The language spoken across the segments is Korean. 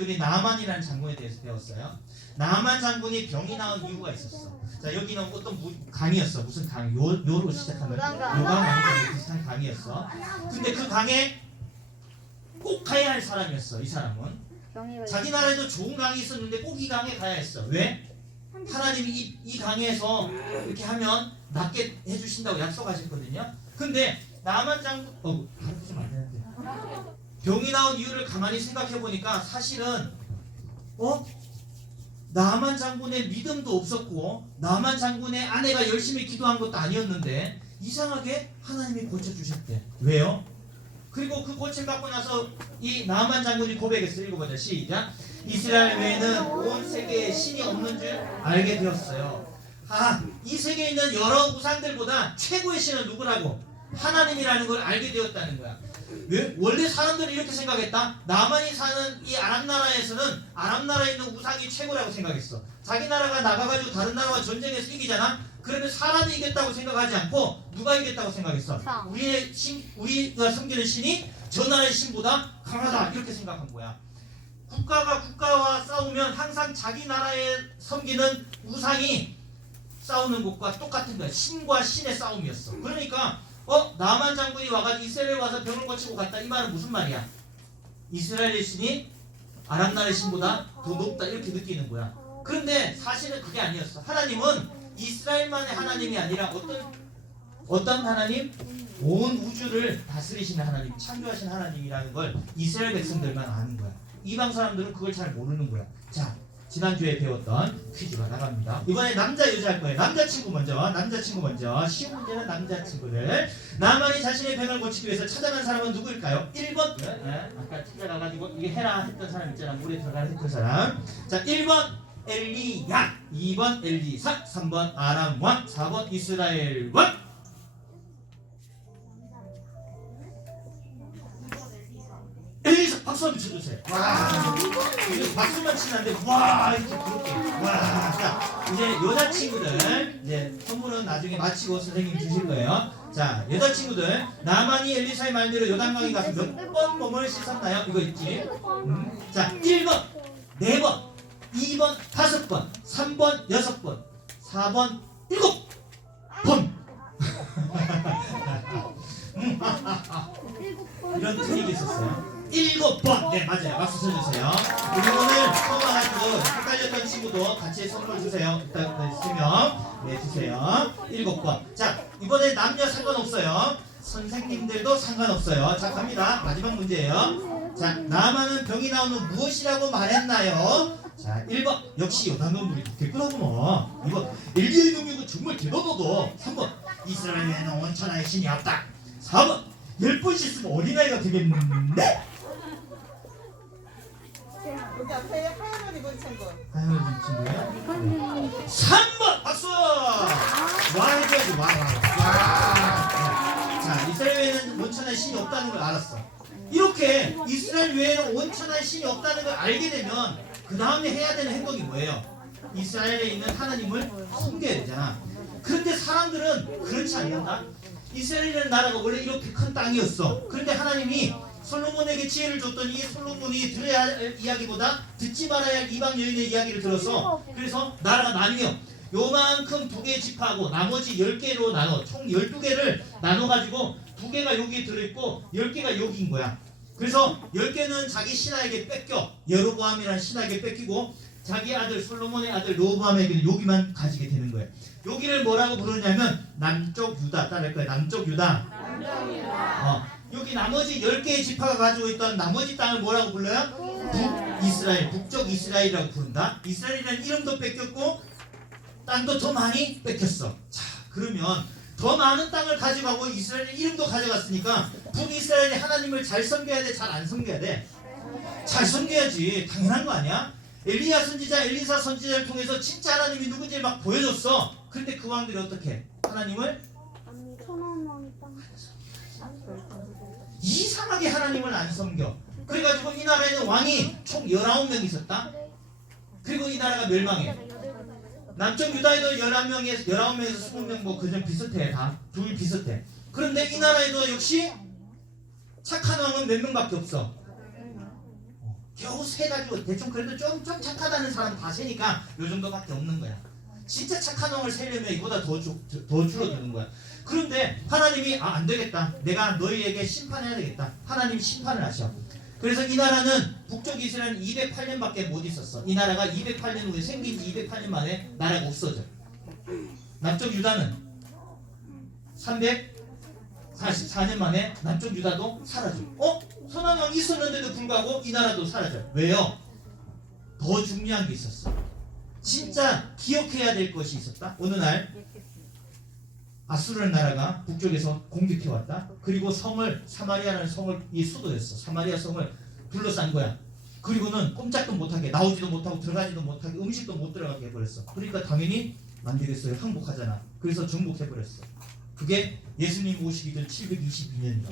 우리 나만이라는 장군에 대해서 배웠어요. 나만 장군이 병이 나온 이유가 있었어. 자 여기는 어떤 무- 강이었어. 무슨 강? 요 요로 시작하는. 요강 아니고 비슷한 강이었어. 근데 그 강에 꼭 가야 할 사람이었어. 이 사람은 자기 나라에도 좋은 강이 있었는데 꼭 이 강에 가야 했어. 왜? 하나님이 이, 이 강에서 이렇게 하면 낫게 해주신다고 약속하셨거든요. 근데 나만 장군 어 가르치면 안 되는데 병이 나온 이유를 가만히 생각해 보니까 사실은 어 나만 장군의 믿음도 없었고 나만 장군의 아내가 열심히 기도한 것도 아니었는데 이상하게 하나님이 고쳐 주셨대. 왜요? 그리고 그 고침 받고 나서 이 나만 장군이 고백했어. 읽어보자. 시작. 이스라엘 외에는 온 세계에 신이 없는 줄 알게 되었어요. 아, 이 세계에 있는 여러 우상들보다 최고의 신은 누구라고? 하나님이라는 걸 알게 되었다는 거야. 왜? 원래 사람들은 이렇게 생각했다. 나만이 사는 이 아랍 나라에서는 아랍 나라에 있는 우상이 최고라고 생각했어. 자기 나라가 나가가지고 다른 나라와 전쟁에서 이기잖아. 그러면 사람이 이겼다고 생각하지 않고 누가 이겼다고 생각했어? 성. 우리의 신, 우리가 섬기는 신이 저 나라의 신보다 강하다 이렇게 생각한 거야. 국가가 국가와 싸우면 항상 자기 나라에 섬기는 우상이 싸우는 것과 똑같은 거야. 신과 신의 싸움이었어. 그러니까 어 나만 장군이 와가지고 이스라엘 와서 병을 고치고 갔다 이 말은 무슨 말이야? 이스라엘의 신이 아랍 나라의 신보다 더 높다 이렇게 느끼는 거야. 그런데 사실은 그게 아니었어. 하나님은 이스라엘만의 하나님이 아니라 어떤 어떤 하나님? 온 우주를 다스리시는 하나님, 창조하신 하나님이라는 걸 이스라엘 백성들만 아는 거야. 이방 사람들은 그걸 잘 모르는 거야. 자, 지난주에 배웠던 퀴즈가 나갑니다. 이번에 남자 여자 할 거예요. 남자친구 먼저, 남자친구 먼저. 쉬운 문제는 남자친구를. 나만이 자신의 병을 고치기 위해서 찾아간 사람은 누구일까요? 1번. 예, 아까 찾아가가지고 이게 해라 했던 사람 있잖아. 물에 들어가라 했던 사람. 자, 1번. 엘리야 2번 엘리사 3번 아람 왕 4번 이스라엘 왕 박수 한번 쳐주세요. 와 이거 박수만 치는데 와 이렇게 그렇게. 와 자 이제 여자 친구들 이제 선물은 나중에 마치고 선생님 주실 거예요. 자 여자 친구들 나만이 엘리사의 말대로 요단강에 가서 몇 번 몸을 씻었나요? 이거 있지? 음. 자 1번 4번 2번 5번 3번 6번 4번 7번. 이런 트릭이 있었어요. 일곱 번. 네, 맞아요. 박수 쳐주세요. 우리 오늘 처음 와가지고 헷갈렸던 친구도 같이 선물 주세요. 일단 있으면 네 주세요. 일곱 번. 자 이번에 남녀 상관없어요. 선생님들도 상관없어요. 자 갑니다. 마지막 문제예요. 자 나만은 병이 나오면 무엇이라고 말했나요? 자 1번 역시 요단은 물이 개끄러구먼 2번 엘리의 능력은 정말 대단하다 3번 이스라엘에는 원천하의 신이 없다 4번 10번 씻으면 어린아이가 되겠는데? 여기 앞에 하얀 옷 입은 친구. 아유 이 친구야 3번! 박수! 와 해줘야지 와, 와, 와. 자 이스라엘 외에는 원천한 신이 없다는 걸 알았어. 이렇게 이스라엘 외에는 원천한 신이 없다는 걸 알게 되면 그 다음에 해야 되는 행동이 뭐예요? 이스라엘에 있는 하나님을 섬겨야 되잖아. 그런데 사람들은 그렇지 않는다. 이스라엘이라는 나라가 원래 이렇게 큰 땅이었어. 그런데 하나님이 솔로몬에게 지혜를 줬더니 이 솔로몬이 들어야 할 이야기보다 듣지 말아야 할 이방 여인의 이야기를 들어서 그래서 나라가 나뉘어. 요만큼 두 개 집하고 나머지 열 개로 나눠. 총 열두 개를 나눠 가지고 두 개가 여기 들어있고 열 개가 여기인 거야. 그래서 열 개는 자기 신하에게 뺏겨. 여로보암이라는 신하에게 뺏기고 자기 아들 솔로몬의 아들 로보암에게는 여기만 가지게 되는 거예요 여기를 뭐라고 부르냐면 남쪽 유다. 따를 거야. 남쪽 유다. 어, 여기 나머지 10개의 지파가 가지고 있던 나머지 땅을 뭐라고 불러요? 북 이스라엘, 북쪽 이스라엘이라고 부른다. 이스라엘이라는 이름도 뺏겼고 땅도 더 많이 뺏겼어. 자, 그러면 더 많은 땅을 가져가고 이스라엘의 이름도 가져갔으니까 북이스라엘이 하나님을 잘 섬겨야 돼, 잘 안 섬겨야 돼? 잘 섬겨야지. 당연한 거 아니야? 엘리야 선지자, 엘리사 선지자를 통해서 진짜 하나님이 누군지 막 보여줬어. 근데 그 왕들이 어떻게? 하나님을 이상하게 하나님을 안 섬겨. 그래가지고 이 나라에는 왕이 총 19명 있었다. 그리고 이 나라가 멸망해. 남쪽 유다에도 11명에서 19명에서 20명 뭐 그냥 비슷해 다. 둘 비슷해. 그런데 이 나라에도 역시 착한 왕은 몇 명밖에 없어. 겨우 세 가지고 대충 그래도 좀, 좀 착하다는 사람 다 세니까 요 정도밖에 없는 거야. 진짜 착한 놈을 세려면 이보다 더, 주, 더 줄어드는 거야. 그런데 하나님이 아, 안 되겠다. 내가 너희에게 심판해야 되겠다. 하나님 심판을 하셔. 그래서 이 나라는 북쪽 이스라엘은 208년밖에 못 있었어. 이 나라가 208년 후에 생긴 지 208년 만에 나라가 없어져. 남쪽 유다는 344년 만에 남쪽 유다도 사라져. 어? 선한 왕이 있었는데도 불구하고 이 나라도 사라져. 왜요? 더 중요한 게 있었어. 진짜 기억해야 될 것이 있었다. 어느 날 아수르 나라가 북쪽에서 공격해 왔다. 그리고 성을 사마리아라는 성을 이 수도였어. 사마리아 성을 둘러싼 거야. 그리고는 꼼짝도 못하게 나오지도 못하고 들어가지도 못하게 음식도 못 들어가게 해버렸어. 그러니까 당연히 안 되겠어요. 항복하잖아. 그래서 정복해버렸어. 그게 예수님 오시기 전 722년이다.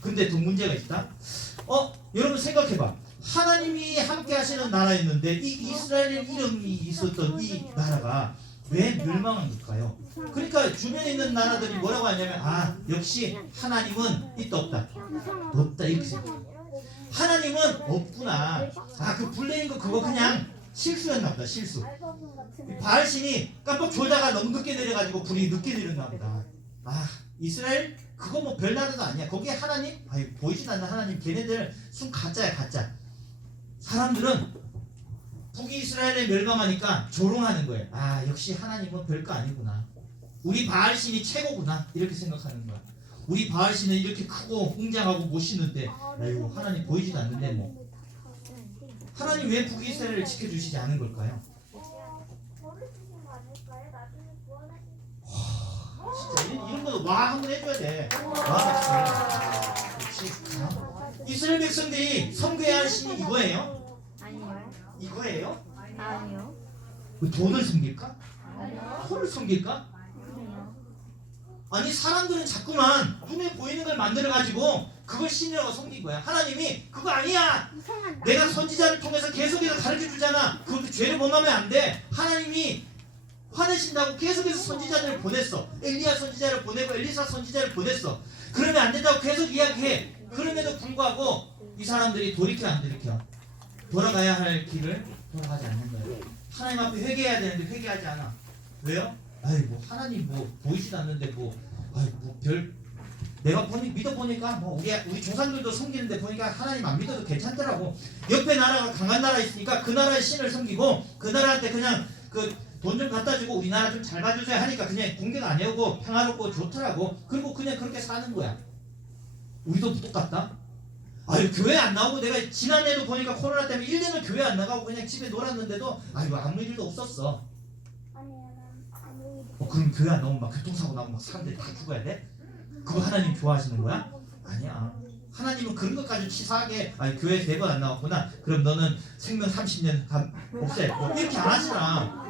근데 또 문제가 있다. 어, 여러분 생각해봐. 하나님이 함께 하시는 나라였는데 이 이스라엘의 이름이 있었던 이 나라가 왜 멸망한 걸까요? 그러니까 주변에 있는 나라들이 뭐라고 하냐면 아 역시 하나님은 있다 없다 없다 이렇게 생각해. 하나님은 없구나. 아 그 불내린 거 그거 그냥 실수였나 보다 실수. 바알신이 깜빡 졸다가 너무 늦게 내려가지고 불이 늦게 내렸나 보다. 아 이스라엘 그거 뭐 별나라도 아니야. 거기에 하나님 아니 보이진 않는 하나님 걔네들 순 가짜야 가짜. 사람들은 북이스라엘에 멸망하니까 조롱하는 거예요. 아 역시 하나님은 별거 아니구나. 우리 바알신이 최고구나 이렇게 생각하는 거야. 우리 바알신은 이렇게 크고 웅장하고 멋있는데 아이고 하나님 보이진 않는데 뭐 하나님 왜 북이스라엘을 지켜주시지 않은 걸까요? 이런, 이런 거와 한번 해줘야 돼. 와 어? 이스라엘 백성들이 섬겨야 할 신이 이거예요? 이거예요? 아니요. 그 돈을 섬길까? 아니요. 섬길까? 아니요. 아니 사람들은 자꾸만 눈에 보이는 걸 만들어 가지고 그걸 신이라고 섬긴 거야. 하나님이 그거 아니야. 내가 선지자를 통해서 계속해서 가르쳐 주잖아. 그것도 죄를 범하면 안 돼. 하나님이 화내신다고 계속해서 선지자들을 보냈어. 엘리야 선지자를 보내고 엘리사 선지자를 보냈어. 그러면 안 된다고 계속 이야기해. 그럼에도 불구하고 이 사람들이 돌이켜 안 돌이켜. 돌아가야 할 길을 돌아가지 않는 거예요. 하나님 앞에 회개해야 되는데 회개하지 않아. 왜요? 아이 뭐 하나님 뭐 보이지도 않는데 뭐 아이 뭐별 내가 보니 믿어 보니까 뭐 우리 우리 조상들도 섬기는데 보니까 하나님 안 믿어도 괜찮더라고. 옆에 나라가 강한 나라 있으니까 그 나라의 신을 섬기고 그 나라한테 그냥 그 돈 좀 갖다 주고 우리나라 좀 잘 봐주세요 하니까 그냥 공격 안 해오고 평화롭고 좋더라고. 그리고 그냥 그렇게 사는 거야. 우리도 똑같다. 아유 교회 안 나오고 내가 지난해도 보니까 코로나 때문에 1년을 교회 안 나가고 그냥 집에 놀았는데도 아유 아무 일도 없었어. 어, 그럼 교회 안 나오면 막 교통사고 나고 막 사람들이 다 죽어야 돼? 그거 하나님 좋아하시는 거야? 아니야. 하나님은 그런 것까지 치사하게 아니 교회 네번안 나왔구나. 그럼 너는 생명 30년 감, 없애. 뭐 이렇게 안 하시나.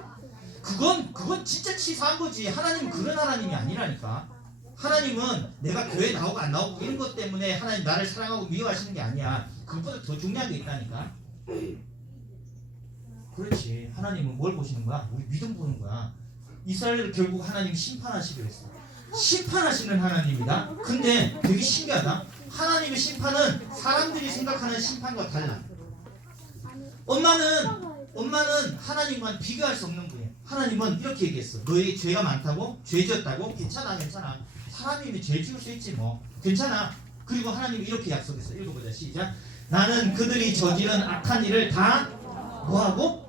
그건 그건 진짜 치사한 거지. 하나님은 그런 하나님이 아니라니까. 하나님은 내가 교회 나오고 안 나오고 이런 것 때문에 하나님 나를 사랑하고 미워하시는 게 아니야. 그것보다 더 중요한 게 있다니까. 그렇지. 하나님은 뭘 보시는 거야? 우리 믿음 보는 거야. 이스라엘을 결국 하나님 심판하시기로 했어. 심판하시는 하나님이다. 근데 되게 신기하다. 하나님의 심판은 사람들이 생각하는 심판과 달라. 엄마는 엄마는 하나님과는 비교할 수 없는 분이야. 하나님은 이렇게 얘기했어. 너희 죄가 많다고 죄 지었다고 괜찮아 괜찮아. 사람이면 죄 지을 수 있지 뭐 괜찮아. 그리고 하나님이 이렇게 약속했어. 읽어보자 시작. 나는 그들이 저지른 악한 일을 다 뭐하고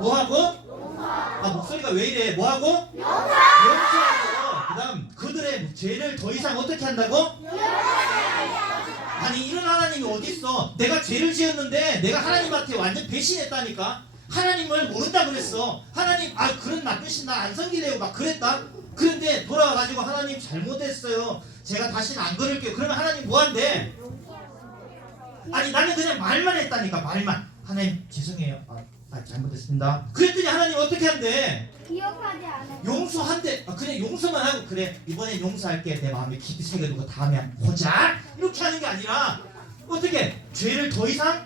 뭐하고 아 목소리가 왜 이래? 뭐하고? 용서하고 그 다음 그들의 죄를 더 이상 어떻게 한다고? 아니 이런 하나님이 어디 있어? 내가 죄를 지었는데 내가 하나님한테 완전 배신했다니까. 하나님을 모른다 그랬어. 하나님 아 그런 나쁜 신나 안 섬기려고 막 그랬다. 그런데 돌아와가지고 하나님 잘못했어요. 제가 다시는 안 그럴게요. 그러면 하나님 뭐한대? 아니 나는 그냥 말만 했다니까 말만. 하나님 죄송해요. 아, 아 잘못했습니다. 그랬더니 하나님 어떻게 한대? 기억하지 않아요. 용서한대. 아, 그냥 용서만 하고 그래 이번엔 용서할게. 내 마음에 깊이 새겨두고 다음에 보자. 이렇게 하는 게 아니라 어떻게 죄를 더 이상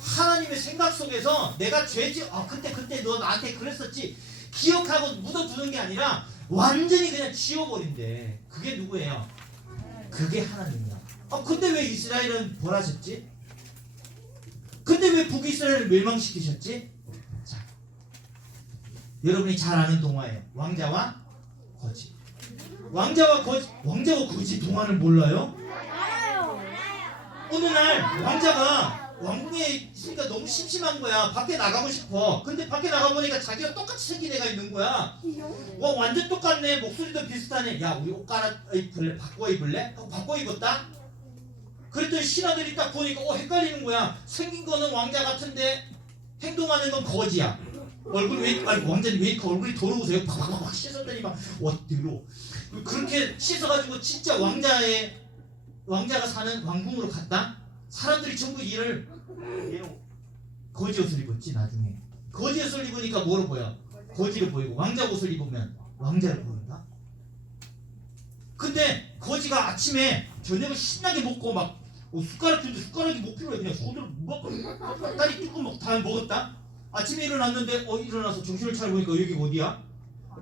하나님의 생각 속에서 내가 죄지 아 그때 그때 너 나한테 그랬었지 기억하고 묻어두는 게 아니라 완전히 그냥 지워버린대. 그게 누구예요? 그게 하나님이야. 아 근데 왜 이스라엘은 벌하셨지? 근데 왜 북이스라엘을 멸망시키셨지? 자, 여러분이 잘 아는 동화예요. 왕자와 거지. 왕자와 거지, 왕자와 거지 동화를 몰라요? 알아요. 어느 날 왕자가 왕궁에 있으니까 너무 심심한 거야. 밖에 나가고 싶어. 근데 밖에 나가보니까 자기가 똑같이 생긴 애가 있는 거야. 와 완전 똑같네. 목소리도 비슷하네. 야 우리 옷 갈아 입을래? 바꿔 입을래? 하고 바꿔 입었다. 그랬더니 신하들이 딱 보니까 어 헷갈리는 거야. 생긴 거는 왕자 같은데 행동하는 건 거지야. 얼굴 왜 아니 왕자님 왜 이렇게 얼굴이 더러우세요? 팍팍팍 씻었더니 막 와 더러. 그렇게 씻어가지고 진짜 왕자의 왕자가 사는 왕궁으로 갔다. 사람들이 전부 얘는 거지 옷을 입었지 나중에. 거지 옷을 입으니까 뭐로 보여? 거지로 보이고 왕자 옷을 입으면 왕자로 보인다. 근데 거지가 아침에 저녁을 신나게 먹고 막 어, 숟가락 핀데 숟가락이 못 필요해 그냥 손으로 먹고 다리 뚜껑 먹다 먹었다. 아침에 일어났는데 어 일어나서 정신을 차려보니까 여기 어디야?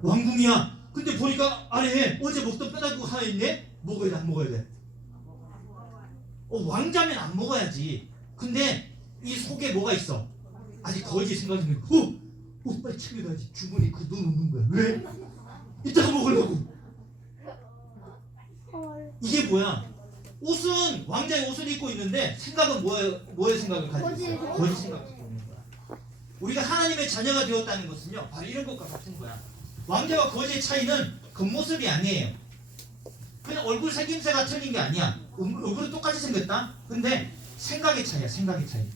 왕궁이야. 근데 보니까 아래 어제 먹던 뼈다귀 하나 있네. 먹어야 돼 안 먹어야 돼? 어 왕자면 안 먹어야지. 근데 이 속에 뭐가 있어? 아직 거지 생각이 거. 어, 어 빨리 챙겨놔야지. 주머니 그 돈 없는 거야. 왜? 이따가 먹으려고. 헐. 이게 뭐야? 옷은 왕자의 옷을 입고 있는데 생각은 뭐에 뭐의 생각을 가지고 있어요? 거지. 거지 생각을 가지고 있는 거야. 우리가 하나님의 자녀가 되었다는 것은요, 바로 이런 것과 같은 거야. 왕자와 거지의 차이는 겉모습이 아니에요. 그냥 얼굴 생김새가 틀린 게 아니야. 음, 얼굴은 똑같이 생겼다. 근데 생각의 차이야, 생각의 차이.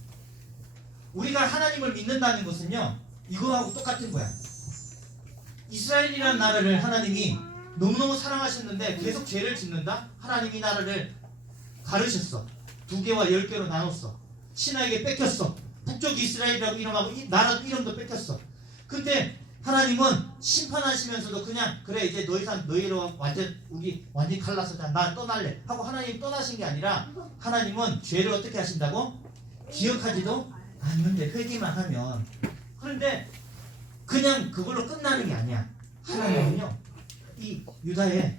우리가 하나님을 믿는다는 것은요, 이거하고 똑같은 거야. 이스라엘이라는 나라를 하나님이 너무너무 사랑하셨는데 계속 죄를 짓는다? 하나님이 나라를 가르셨어. 두 개와 열 개로 나눴어. 신하에게 뺏겼어. 북쪽 이스라엘이라고 이름하고 이 나라 이름도 뺏겼어. 근데 하나님은 심판하시면서도 그냥 그래 이제 더 이상 너희로 완전 우리 완전 갈라서 난 떠날래 하고 하나님 떠나신 게 아니라 하나님은 죄를 어떻게 하신다고 기억하지도 않는데 회개만 하면 그런데 그냥 그걸로 끝나는 게 아니야. 하나님은요 이 유다에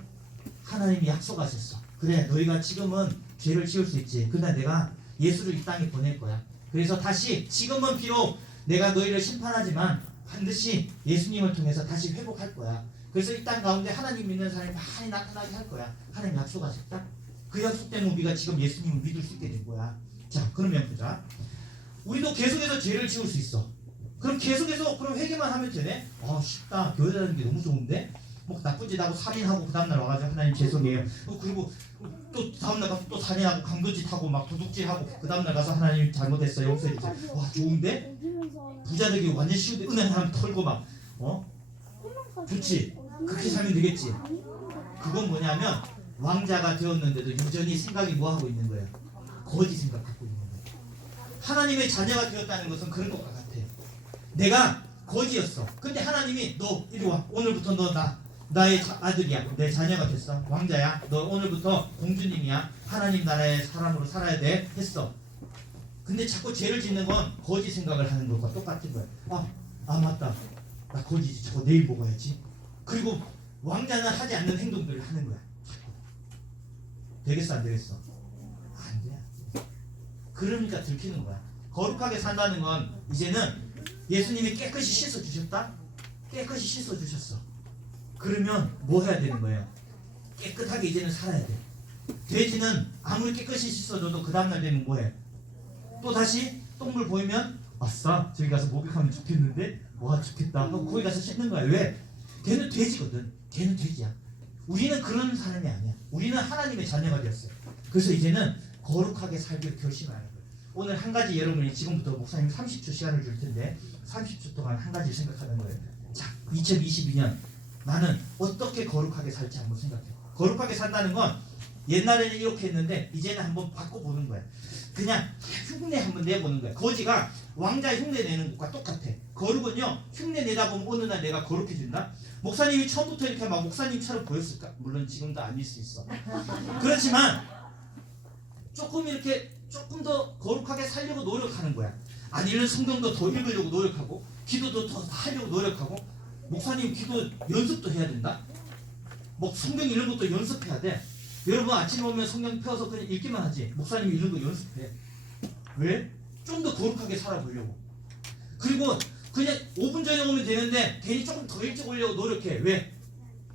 하나님이 약속하셨어. 그래 너희가 지금은 죄를 지을 수 있지. 근데 내가 예수를 이 땅에 보낼 거야. 그래서 다시 지금은 비록 내가 너희를 심판하지만 반드시 예수님을 통해서 다시 회복할 거야. 그래서 이 땅 가운데 하나님 믿는 사람이 많이 나타나게 할 거야. 하나님 약속하셨다. 그 약속 때문에 우리가 지금 예수님을 믿을 수 있게 된 거야. 자, 그러면 보자. 우리도 계속해서 죄를 지을 수 있어. 그럼 계속해서 그럼 회개만 하면 되네? 아 쉽다. 교회 다니는 게 너무 좋은데? 뭐 나쁜 짓 하고 살인하고 그 다음날 와가지고 하나님 죄송해요. 어, 그리고 또 다음날 가서 또 살인하고 강도짓 하고 막 도둑질 하고 그 다음날 가서 하나님 잘못했어요 용서해 주세요. 와 좋은데? 부자 되기 완전 쉬운데 은행 사람 털고 막 어? 좋지. 그렇게 살면 되겠지. 그건 뭐냐면 왕자가 되었는데도 여전히 생각이 뭐 하고 있는 거야? 거짓 생각 갖고 있는 거야. 하나님의 자녀가 되었다는 것은 그런 것과 같아. 내가 거지였어. 근데 하나님이 너 이리 와. 오늘부터 너 나 나의 자- 아들이야. 내 자녀가 됐어. 왕자야. 너 오늘부터 공주님이야. 하나님 나라의 사람으로 살아야 돼. 했어. 근데 자꾸 죄를 짓는 건 거짓 생각을 하는 것과 똑같은 거야. 아, 아 맞다. 나 거짓 저거 내일 먹어야지. 그리고 왕자는 하지 않는 행동들을 하는 거야. 되겠어 안 되겠어? 안 돼. 그러니까 들키는 거야. 거룩하게 산다는 건 이제는 예수님이 깨끗이 씻어 주셨다. 깨끗이 씻어 주셨어. 그러면 뭐 해야 되는 거예요? 깨끗하게 이제는 살아야 돼. 돼지는 아무리 깨끗이 씻어줘도 그 다음날 되면 뭐해? 또 다시 똥물 보이면 아싸 저기 가서 목욕하면 좋겠는데 와 좋겠다. 하고 거기 가서 씻는 거야. 왜? 걔는 돼지거든. 걔는 돼지야. 우리는 그런 사람이 아니야. 우리는 하나님의 자녀가 되었어요. 그래서 이제는 거룩하게 살기로 결심하는 거예요 오늘 한 가지 여러분이 지금부터 목사님 30초 시간을 줄 텐데 30초 동안 한 가지 생각하는 거예요. 자 2022년 나는 어떻게 거룩하게 살지 한번 생각해 거룩하게 산다는 건 옛날에는 이렇게 했는데 이제는 한번 바꿔보는 거야 그냥 흉내 한번 내보는 거야. 거지가 왕자 흉내 내는 것과 똑같아. 거룩은요 흉내 내다 보면 어느 날 내가 거룩해진다. 목사님이 처음부터 이렇게 막 목사님처럼 보였을까? 물론 지금도 아닐 수 있어. 그렇지만 조금 이렇게 조금 더 거룩하게 살려고 노력하는 거야. 아니면 성경도 더 읽으려고 노력하고 기도도 더 하려고 노력하고 목사님 기도 연습도 해야 된다. 뭐 성경 이런 것도 연습해야 돼. 여러분 아침에 오면 성경 펴서 그냥 읽기만 하지. 목사님이 읽는 거 연습해. 왜? 좀 더 거룩하게 살아보려고. 그리고 그냥 5분 전에 오면 되는데 괜히 조금 더 일찍 오려고 노력해. 왜?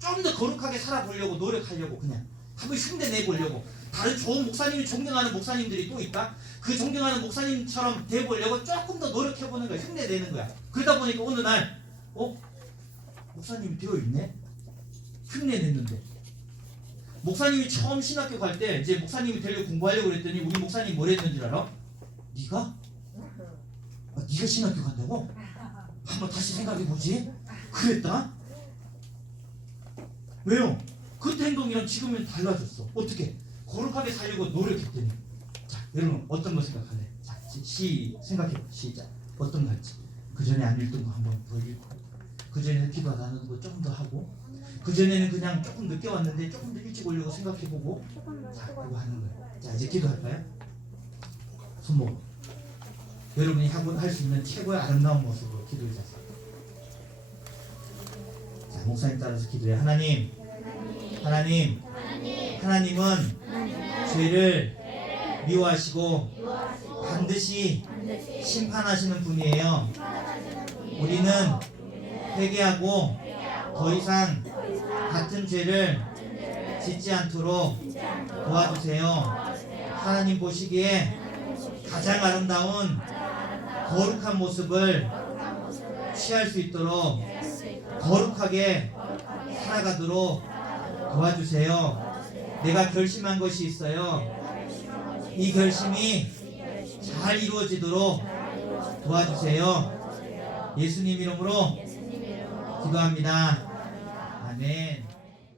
좀 더 거룩하게 살아보려고 노력하려고 그냥 한번 흉내 내보려고. 다른 좋은 목사님이 존경하는 목사님들이 또 있다. 그 존경하는 목사님처럼 돼보려고 조금 더 노력해보는 거야. 흉내 내는 거야. 그러다 보니까 어느 날, 어? 목사님이 되어 있네? 흉내 냈는데. 목사님이 처음 신학교 갈 때 이제 목사님이 되려고 공부하려고 그랬더니 우리 목사님 뭘 했는지 알아? 네가? 아, 네가 신학교 간다고? 한번 다시 생각해 보지. 그랬다? 왜요? 그때 행동이랑 지금은 달라졌어. 어떻게? 거룩하게 살려고 노력했더니. 자, 여러분 어떤 거 생각할래? 자, 시, 시 생각해 봐. 시작. 어떤 거 할지. 그 전에 안 읽던 거 한번 더 읽고. 그 전에는 기도 안 하는 거 조금 더 하고. 그 전에는 그냥 조금 늦게 왔는데 조금 더 일찍 오려고 생각해 보고. 조금 더 자, 뜨거워. 그거 하는 거예요. 자, 이제 기도할까요? 손목. 여러분이 할 수 있는 최고의 아름다운 모습으로 기도해 주세요. 자, 목사님 따라서 기도해. 하나님, 하나님, 하나님은 죄를 미워하시고 반드시 심판하시는 분이에요. 우리는 회개하고 더 이상 같은 죄를 짓지 않도록 도와주세요. 하나님 보시기에 가장 아름다운 거룩한 모습을 취할 수 있도록 거룩하게 살아가도록 도와주세요. 내가 결심한 것이 있어요. 이 결심이 잘 이루어지도록 도와주세요. 예수님 이름으로 기도합니다. 아멘.